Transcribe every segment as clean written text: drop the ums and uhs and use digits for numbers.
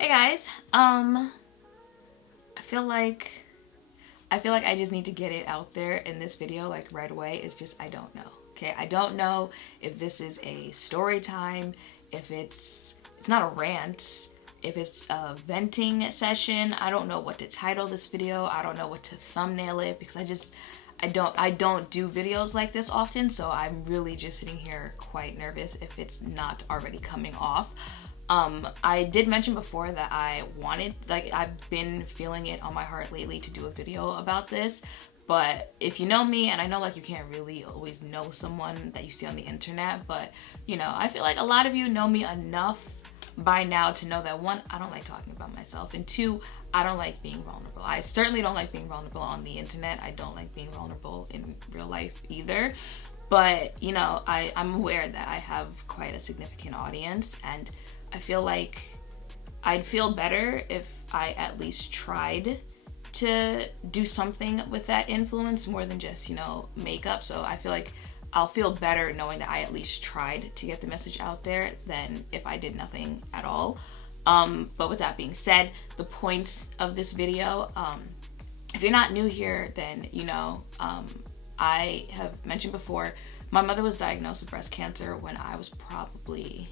Hey guys, I feel like I just need to get it out there in this video like right away. It's just I don't know. Okay, I don't know if this is a story time, if it's not a rant, if it's a venting session. I don't know what to title this video. I don't know what to thumbnail it because I don't do videos like this often, so I'm really just sitting here quite nervous if it's not already coming off. I did mention before that I wanted, like, I've been feeling it on my heart lately to do a video about this, but if you know me, and I know like you can't really always know someone that you see on the internet, but you know, I feel like a lot of you know me enough by now to know that one, I don't like talking about myself, and two, I don't like being vulnerable. I certainly don't like being vulnerable on the internet. I don't like being vulnerable in real life either. But you know, I'm aware that I have quite a significant audience, and I feel like I'd feel better if I at least tried to do something with that influence more than just, you know, makeup. So I feel like I'll feel better knowing that I at least tried to get the message out there than if I did nothing at all. But with that being said, the point of this video, if you're not new here, then you know, I have mentioned before, my mother was diagnosed with breast cancer when I was probably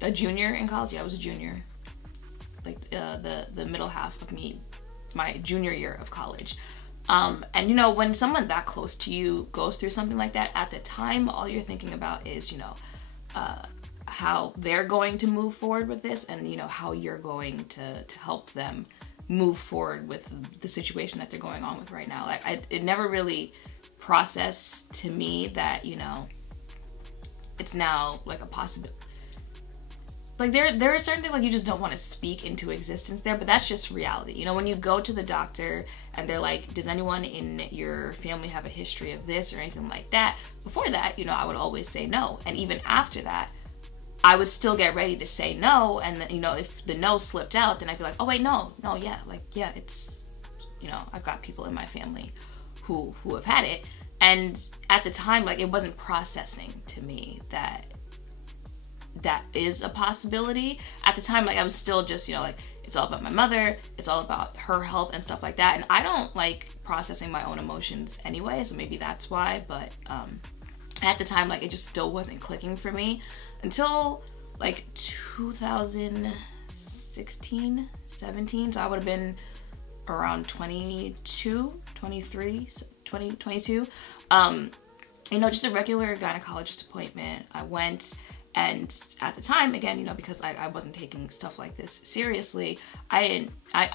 a junior in college. Yeah, I was a junior, like the middle half of my junior year of college. And you know, when someone that close to you goes through something like that, at the time, all you're thinking about is, you know, how they're going to move forward with this, and you know, how you're going to help them move forward with the situation that they're going on with right now. Like, it never really processed to me that, you know, it's now like a possibility. Like there are certain things like you just don't want to speak into existence there, but that's just reality. You know, when you go to the doctor and they're like, does anyone in your family have a history of this or anything like that? Before that, you know, I would always say no. And even after that, I would still get ready to say no. And then, you know, if the no slipped out, then I'd be like, oh wait, no, yeah, like, yeah, it's, you know, I've got people in my family who have had it. And at the time, like, it wasn't processing to me that is a possibility. At the time, like, I was still just, you know, like, it's all about my mother, it's all about her health and stuff like that, and I don't like processing my own emotions anyway, so maybe that's why. But at the time, like, it just still wasn't clicking for me until like 2016, 17, so I would have been around 22, 23, 20, 22. You know, just a regular gynecologist appointment. I went, and at the time, again, you know, because I wasn't taking stuff like this seriously, I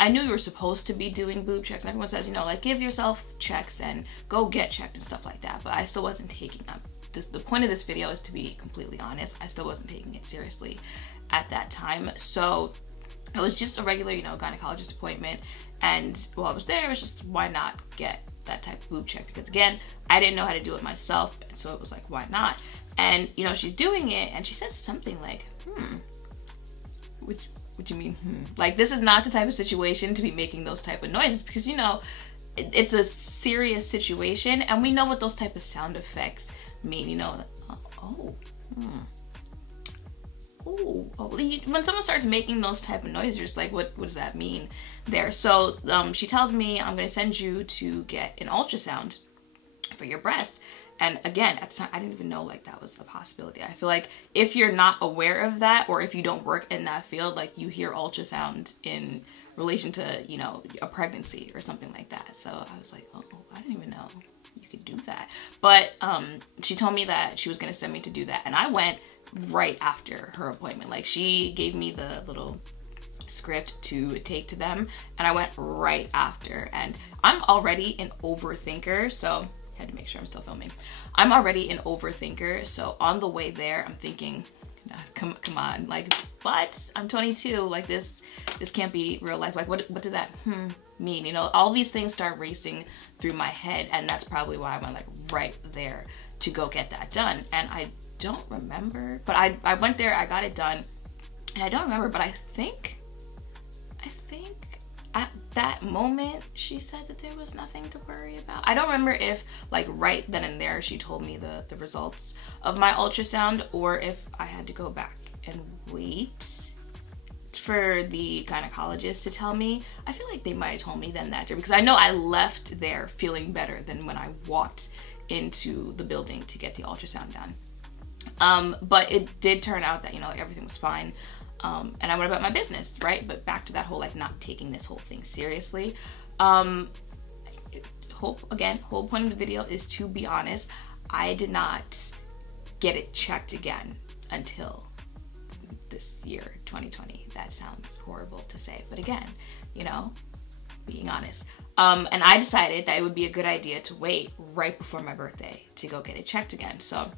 knew you were supposed to be doing boob checks, and everyone says, you know, like, give yourself checks and go get checked and stuff like that, but I still wasn't taking them. The point of this video is to be completely honest, I still wasn't taking it seriously at that time. So it was just a regular, you know, gynecologist appointment, and while I was there, it was just, why not get that type of boob check? Because again, I didn't know how to do it myself, and so it was like, why not? And you know, she's doing it, and she says something like, what you mean, Like, this is not the type of situation to be making those type of noises, because, you know, it's a serious situation, and we know what those type of sound effects mean, you know. When someone starts making those type of noises, you're just like, what does that mean there? So she tells me, I'm gonna send you to get an ultrasound for your breast. And again, at the time, I didn't even know like that was a possibility. I feel like if you're not aware of that, or if you don't work in that field, like, you hear ultrasound in relation to, you know, a pregnancy or something like that. So I was like, oh, I didn't even know you could do that. But she told me that she was gonna send me to do that, and I went right after her appointment. Like, she gave me the little script to take to them, and I went right after. And I'm already an overthinker, so had to make sure I'm still filming. I'm already an overthinker, so on the way there, I'm thinking, nah, come on, like, what? I'm 22, like, this can't be real life. Like, what did that mean? You know, all these things start racing through my head, and that's probably why I went like right there to go get that done. And I don't remember, but I went there, I got it done, and I don't remember, but I think at that moment she said that there was nothing to worry about. I don't remember if like right then and there she told me the results of my ultrasound, or if I had to go back and wait for the gynecologist to tell me. I feel like they might have told me then that day, because I know I left there feeling better than when I walked into the building to get the ultrasound done. But it did turn out that, you know, everything was fine. And I went about my business, right? But back to that whole, like, not taking this whole thing seriously. Whole point of the video is to be honest. I did not get it checked again until this year, 2020. That sounds horrible to say, but again, you know, being honest. And I decided that it would be a good idea to wait right before my birthday to go get it checked again. So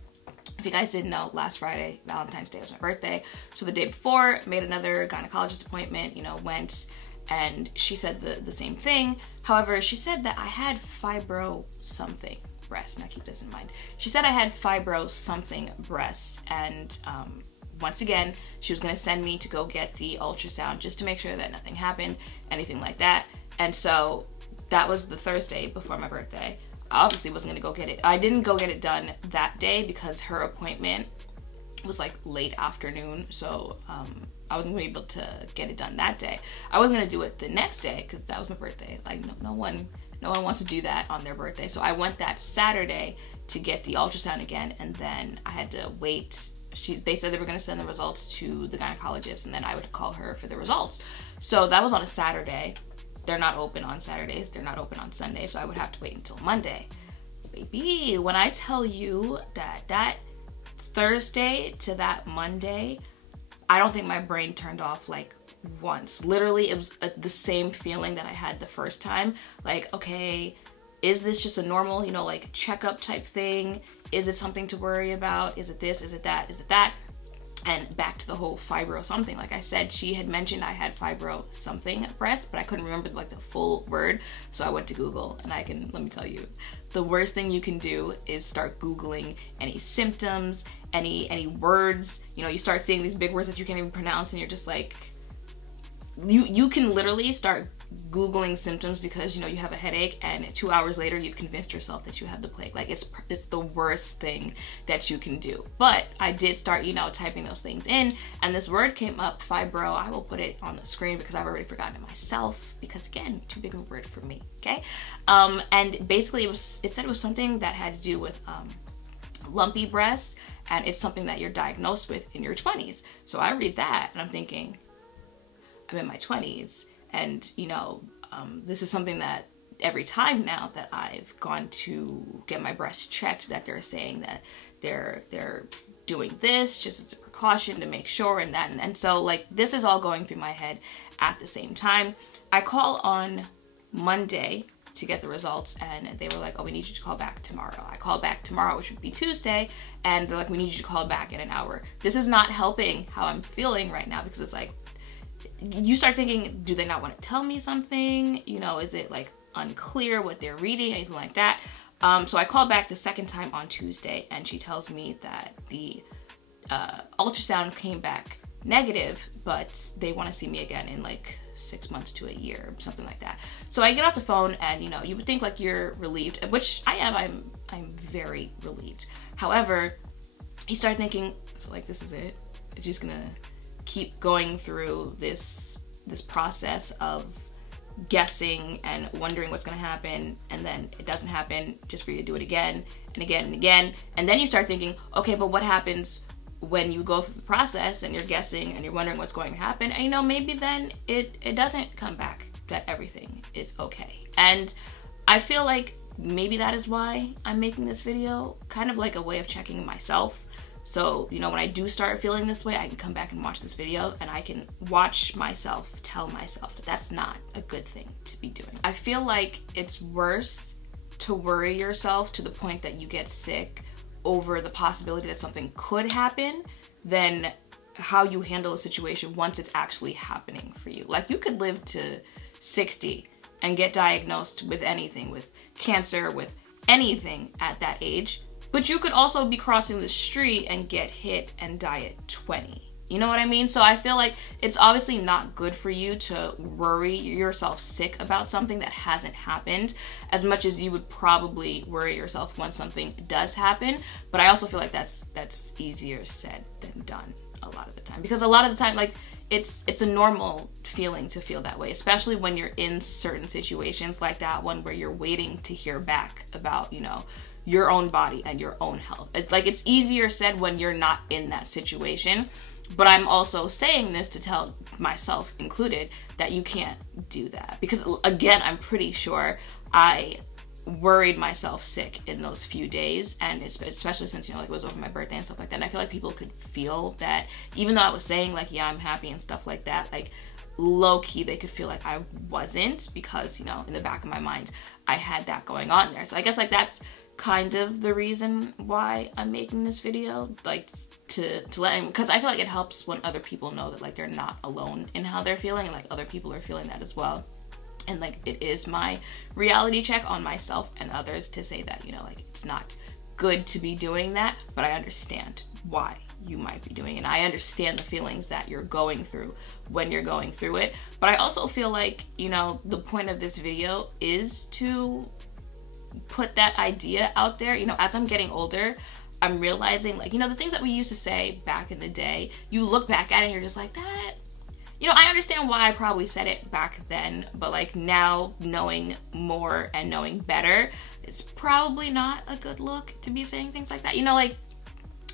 if you guys didn't know, last Friday, Valentine's Day, was my birthday. So the day before, made another gynecologist appointment, you know, went, and she said the same thing. However, she said that I had fibro something breast. Now keep this in mind. She said I had fibro something breast, and once again, she was going to send me to go get the ultrasound just to make sure that nothing happened, anything like that. And so that was the Thursday before my birthday. I obviously wasn't going to go get it. I didn't go get it done that day because her appointment was like late afternoon, so I wasn't going to be able to get it done that day. I wasn't going to do it the next day because that was my birthday. Like, no one wants to do that on their birthday. So I went that Saturday to get the ultrasound again, and then I had to wait. They said they were going to send the results to the gynecologist, and then I would call her for the results. So that was on a Saturday. They're not open on Saturdays. They're not open on Sunday, so I would have to wait until Monday. Baby, when I tell you that Thursday to that Monday, I don't think my brain turned off like once. Literally, it was the same feeling that I had the first time. Like, okay, is this just a normal, you know, like checkup type thing? Is it something to worry about? Is it this? Is it that? Is it that? And back to the whole fibro something. Like I said, she had mentioned I had fibro something breast, but I couldn't remember like the full word. So I went to Google, and let me tell you, the worst thing you can do is start Googling any symptoms, any words. You know, you start seeing these big words that you can't even pronounce, and you're just like, you can literally start Googling symptoms because, you know, you have a headache, and 2 hours later you've convinced yourself that you have the plague. Like, it's the worst thing that you can do. But I did start, you know, typing those things in, and this word came up, fibro. I will put it on the screen because I've already forgotten it myself, because again, too big of a word for me, okay? And basically it said it was something that had to do with lumpy breasts, and it's something that you're diagnosed with in your 20s. So I read that and I'm thinking, I'm in my 20s, and you know, this is something that every time now that I've gone to get my breasts checked, that they're saying that they're doing this just as a precaution to make sure, and that, and so like this is all going through my head at the same time. I call on Monday to get the results, and they were like, oh, we need you to call back tomorrow. I call back tomorrow, which would be Tuesday, and they're like, we need you to call back in an hour. This is not helping how I'm feeling right now, because it's like, you start thinking, do they not want to tell me something? You know, is it like unclear what they're reading, anything like that? So I called back the second time on Tuesday, and she tells me that the ultrasound came back negative, but they want to see me again in like 6 months to a year, something like that. So I get off the phone, and you know, you would think like you're relieved, which I am. I'm very relieved. However, you start thinking, so like, this is it. It's just gonna keep going through this process of guessing and wondering what's gonna happen, and then it doesn't happen, just for you to do it again and again and again. And then you start thinking, okay, but what happens when you go through the process and you're guessing and you're wondering what's going to happen, and you know, maybe then it doesn't come back that everything is okay. And I feel like maybe that is why I'm making this video, kind of like a way of checking myself. So, you know, when I do start feeling this way, I can come back and watch this video, and I can watch myself tell myself that that's not a good thing to be doing. I feel like it's worse to worry yourself to the point that you get sick over the possibility that something could happen than how you handle a situation once it's actually happening for you. Like, you could live to 60 and get diagnosed with anything, with cancer, with anything at that age. But you could also be crossing the street and get hit and die at 20. You know what I mean? So I feel like it's obviously not good for you to worry yourself sick about something that hasn't happened, as much as you would probably worry yourself when something does happen. But I also feel like that's easier said than done a lot of the time. Because a lot of the time, like, it's a normal feeling to feel that way, especially when you're in certain situations like that one where you're waiting to hear back about, you know, your own body and your own health. It's easier said when you're not in that situation, but I'm also saying this to tell myself included that you can't do that, because again, I'm pretty sure I worried myself sick in those few days, and especially since, you know, like, it was over my birthday and stuff like that, and I feel like people could feel that even though I was saying like, yeah, I'm happy and stuff like that, like low-key they could feel like I wasn't, because, you know, in the back of my mind I had that going on there. So I guess like that's kind of the reason why I'm making this video, like to let, because I feel like it helps when other people know that like they're not alone in how they're feeling, and like other people are feeling that as well. And like, it is my reality check on myself and others to say that, you know, like, it's not good to be doing that, but I understand why you might be doing it. And I understand the feelings that you're going through when you're going through it. But I also feel like, you know, the point of this video is to put that idea out there. You know, as I'm getting older, I'm realizing, like, you know, the things that we used to say back in the day, you look back at it and you're just like, that, you know, I understand why I probably said it back then, but like now, knowing more and knowing better, it's probably not a good look to be saying things like that. You know, like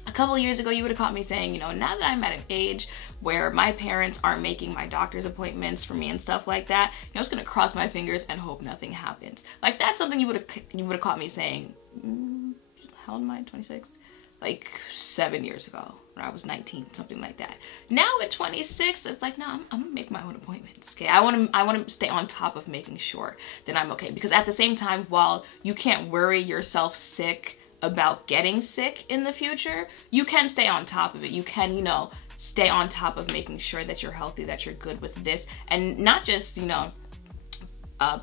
a couple of years ago, you would have caught me saying, you know, now that I'm at an age where my parents aren't making my doctor's appointments for me and stuff like that, you know, I'm just gonna cross my fingers and hope nothing happens. Like, that's something you would have caught me saying, how old am I, 26? Like 7 years ago when I was 19, something like that. Now at 26, it's like, no, I'm gonna make my own appointments. Okay, I want to stay on top of making sure that I'm okay, because at the same time, while you can't worry yourself sick about getting sick in the future, you can stay on top of it. You can, you know, stay on top of making sure that you're healthy, that you're good with this, and not just, you know,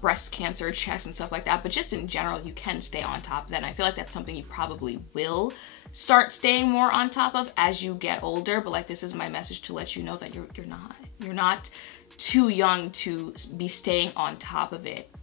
breast cancer checks and stuff like that, but just in general, you can stay on top of that. And I feel like that's something you probably will start staying more on top of as you get older. But like, this is my message to let you know that you're not too young to be staying on top of it,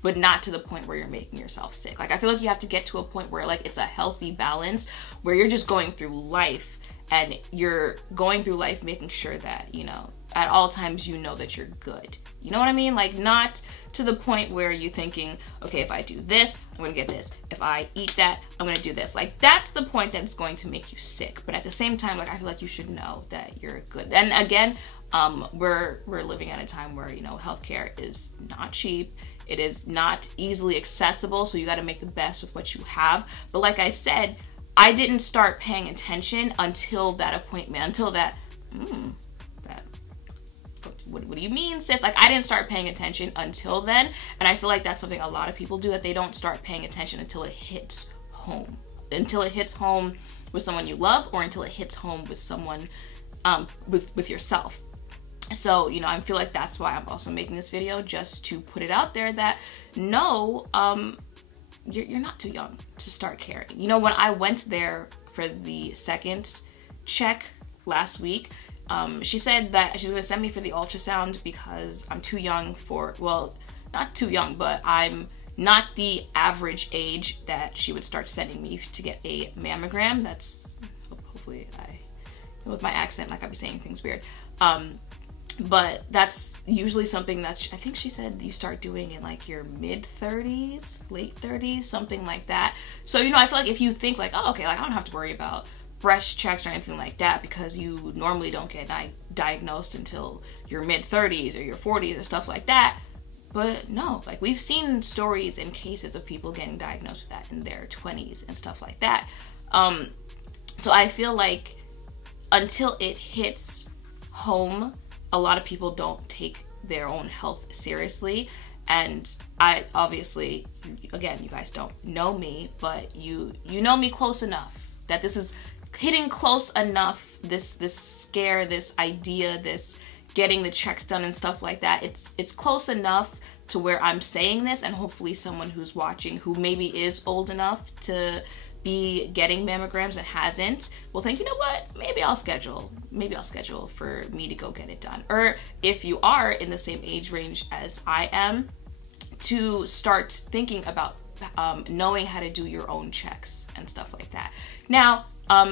but not to the point where you're making yourself sick. Like, I feel like you have to get to a point where like it's a healthy balance, where you're just going through life, and you're going through life making sure that, you know, at all times you know that you're good. You know what I mean? Like, not to the point where you're thinking, okay, if I do this, I'm gonna get this. If I eat that, I'm gonna do this. Like, that's the point that it's going to make you sick. But at the same time, like, I feel like you should know that you're good. And again, we're living at a time where, you know, healthcare is not cheap. It is not easily accessible, so you gotta make the best with what you have. But like I said, I didn't start paying attention until that appointment, until that, what do you mean, sis? Like, I didn't start paying attention until then. And I feel like that's something a lot of people do, that they don't start paying attention until it hits home. Until it hits home with someone you love, or until it hits home with someone, with yourself. So, you know, I feel like that's why I'm also making this video, just to put it out there that no, you're not too young to start caring. You know, when I went there for the second check last week, she said that she's gonna send me for the ultrasound because I'm too young for, well, not too young, but I'm not the average age that she would start sending me to get a mammogram. That's, hopefully with my accent, like, I'd be saying things weird. But that's usually something that I think she said you start doing in like your mid-30s, late 30s, something like that. So, you know, I feel like if you think like, oh, okay, like, I don't have to worry about breast checks or anything like that, because you normally don't get diagnosed until your mid-30s or your 40s or stuff like that. But no, like, we've seen stories and cases of people getting diagnosed with that in their 20s and stuff like that. So I feel like until it hits home, a lot of people don't take their own health seriously. And I obviously, again, you guys don't know me, but you know me close enough that this is hitting close enough, this scare, this idea, this getting the checks done and stuff like that. It's close enough to where I'm saying this, and hopefully someone who's watching who maybe is old enough to be getting mammograms and hasn't will think, you know what, maybe I'll schedule for me to go get it done. Or if you are in the same age range as I am, to start thinking about knowing how to do your own checks and stuff like that. Now,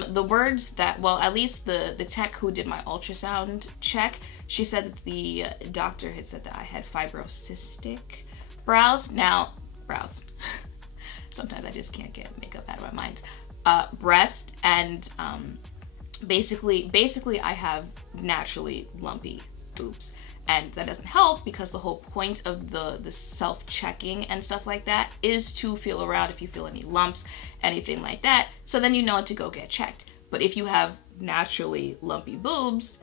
the words that, well, at least the tech who did my ultrasound check, she said that the doctor had said that I had fibrocystic brows. Now, brows. Sometimes I just can't get makeup out of my mind. Breast, and basically I have naturally lumpy boobs. And that doesn't help because the whole point of the self-checking and stuff like that is to feel around if you feel any lumps, anything like that, so then you know to go get checked. But if you have naturally lumpy boobs,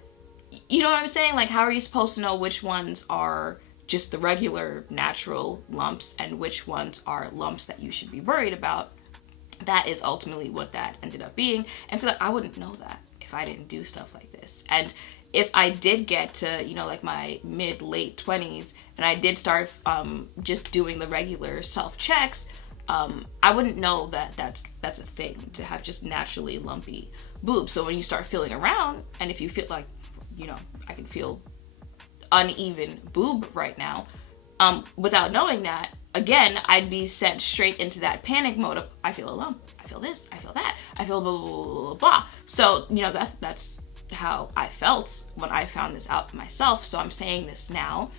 you know what I'm saying? Like, how are you supposed to know which ones are just the regular natural lumps and which ones are lumps that you should be worried about? That is ultimately what that ended up being. And so I wouldn't know that if I didn't do stuff like this. And if I did get to, you know, like my mid-late 20s and I did start just doing the regular self-checks, I wouldn't know that that's a thing, to have just naturally lumpy boobs. So when you start feeling around, and if you feel like, you know, I can feel uneven boob right now, without knowing that, again, I'd be sent straight into that panic mode of, I feel a lump, I feel this, I feel that, I feel blah, blah, blah, blah, blah. So, you know, that's how I felt when I found this out myself. So I'm saying this now,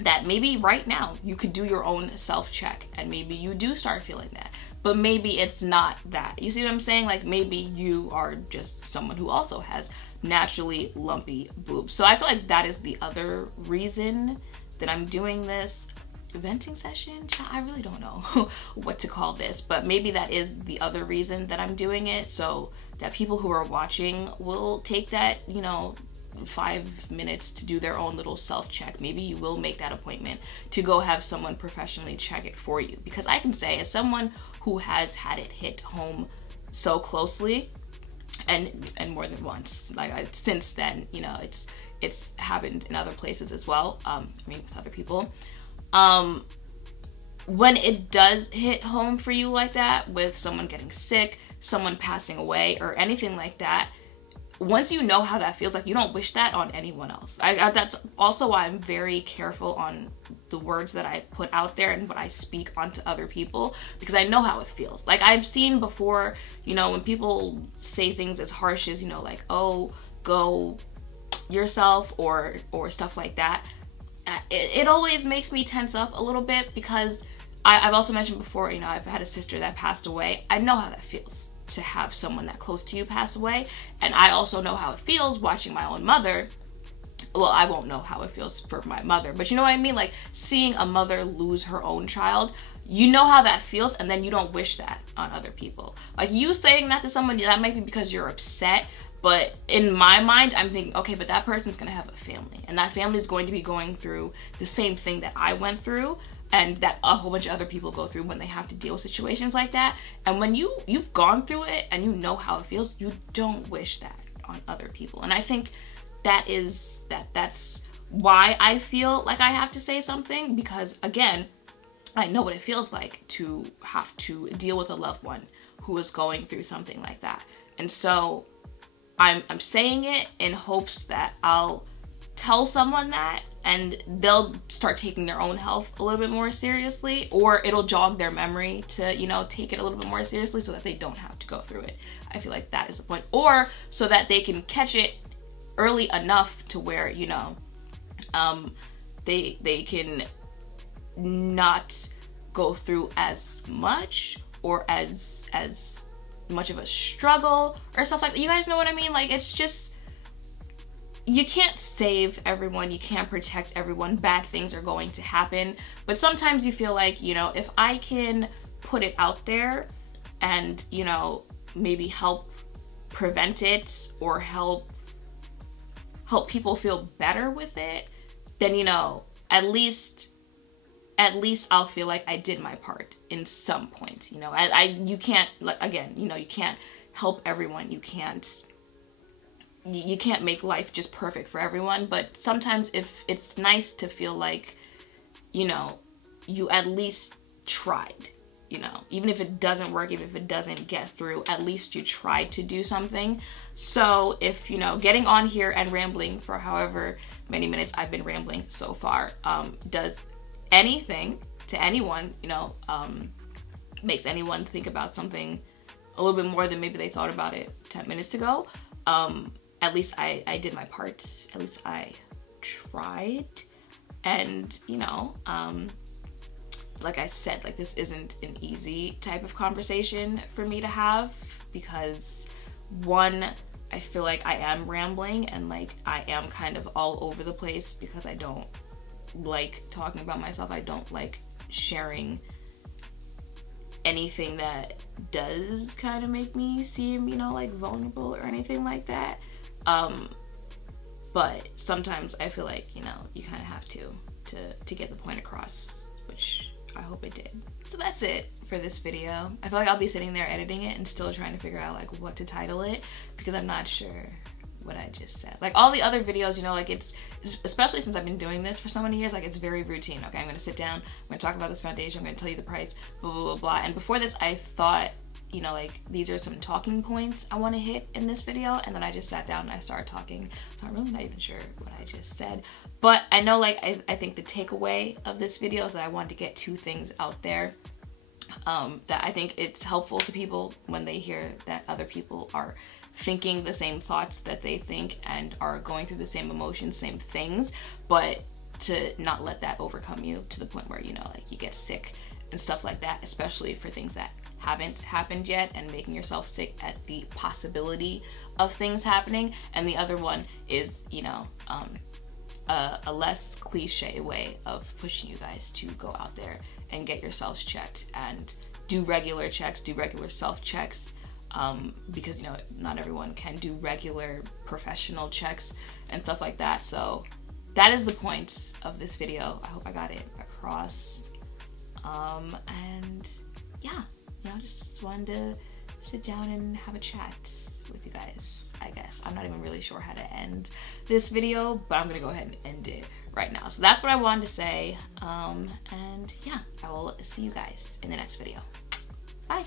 that maybe right now you could do your own self-check and maybe you do start feeling that, but maybe it's not that. You see what I'm saying? Like, maybe you are just someone who also has naturally lumpy boobs. So I feel like that is the other reason that I'm doing this venting session. I really don't know what to call this, but maybe that is the other reason that I'm doing it, so that people who are watching will take that, you know, 5 minutes to do their own little self-check. Maybe you will make that appointment to go have someone professionally check it for you, because I can say, as someone who has had it hit home so closely and more than once, like since then, you know, it's happened in other places as well, I mean with other people. When it does hit home for you like that, with someone getting sick, someone passing away, or anything like that, once you know how that feels, like, you don't wish that on anyone else. That's also why I'm very careful on the words that I put out there and what I speak onto other people, because I know how it feels. Like, I've seen before, you know, when people say things as harsh as, you know, like, oh, go yourself, or stuff like that. It always makes me tense up a little bit, because I've also mentioned before, you know, I've had a sister that passed away. I know how that feels to have someone that close to you pass away, and I also know how it feels watching my own mother. Well, I won't know how it feels for my mother, but you know what I mean? Like, seeing a mother lose her own child, you know how that feels, and then you don't wish that on other people. Like, you saying that to someone, that might be because you're upset, but in my mind, I'm thinking, okay, but that person's gonna have a family, and that family is going to be going through the same thing that I went through, and that a whole bunch of other people go through when they have to deal with situations like that. And when you've gone through it and you know how it feels, you don't wish that on other people. And I think that's why I feel like I have to say something, because again, I know what it feels like to have to deal with a loved one who is going through something like that. And so I'm saying it in hopes that I'll tell someone that and they'll start taking their own health a little bit more seriously, or it'll jog their memory to, you know, take it a little bit more seriously so that they don't have to go through it. I feel like that is the point. Or so that they can catch it early enough to where, you know, they can not go through as much or as much of a struggle or stuff like that. You guys know what I mean? Like, it's just, you can't save everyone, you can't protect everyone, bad things are going to happen, but sometimes you feel like, you know, if I can put it out there and, you know, maybe help prevent it or help people feel better with it, then, you know, at least I'll feel like I did my part in some point. You know, you can't, like, again, you know, you can't help everyone, you can't make life just perfect for everyone, but sometimes if it's nice to feel like, you know, you at least tried, you know, even if it doesn't work, even if it doesn't get through, at least you tried to do something. So if, you know, getting on here and rambling for however many minutes I've been rambling so far does anything to anyone, you know, makes anyone think about something a little bit more than maybe they thought about it 10 minutes ago, at least I did my part. At least I tried. And, you know, like I said, like this isn't an easy type of conversation for me to have because, one, I feel like I am rambling and like I am kind of all over the place because I don't like talking about myself. I don't like sharing anything that does kind of make me seem, you know, like vulnerable or anything like that. But sometimes I feel like, you know, you kind of have to get the point across, which I hope it did. So that's it for this video. I feel like I'll be sitting there editing it and still trying to figure out like what to title it because I'm not sure what I just said. Like all the other videos, you know, like it's, especially since I've been doing this for so many years, like it's very routine. Okay, I'm gonna sit down, I'm gonna talk about this foundation, I'm gonna tell you the price, blah, blah, blah, blah. And before this, I thought, you know, like these are some talking points I want to hit in this video, and then I just sat down and I started talking, so I'm really not even sure what I just said. But I know, like, I think the takeaway of this video is that I want to get two things out there, that I think it's helpful to people when they hear that other people are thinking the same thoughts that they think and are going through the same emotions, same things, but to not let that overcome you to the point where, you know, like you get sick and stuff like that, especially for things that haven't happened yet, and making yourself sick at the possibility of things happening. And the other one is, you know, a less cliche way of pushing you guys to go out there and get yourselves checked and do regular checks, do regular self-checks, because, you know, not everyone can do regular professional checks and stuff like that. So that is the point of this video. I hope I got it across. And yeah, you know, just wanted to sit down and have a chat with you guys, I guess. I'm not even really sure how to end this video, but I'm gonna go ahead and end it right now. So that's what I wanted to say. And yeah, I will see you guys in the next video. Bye.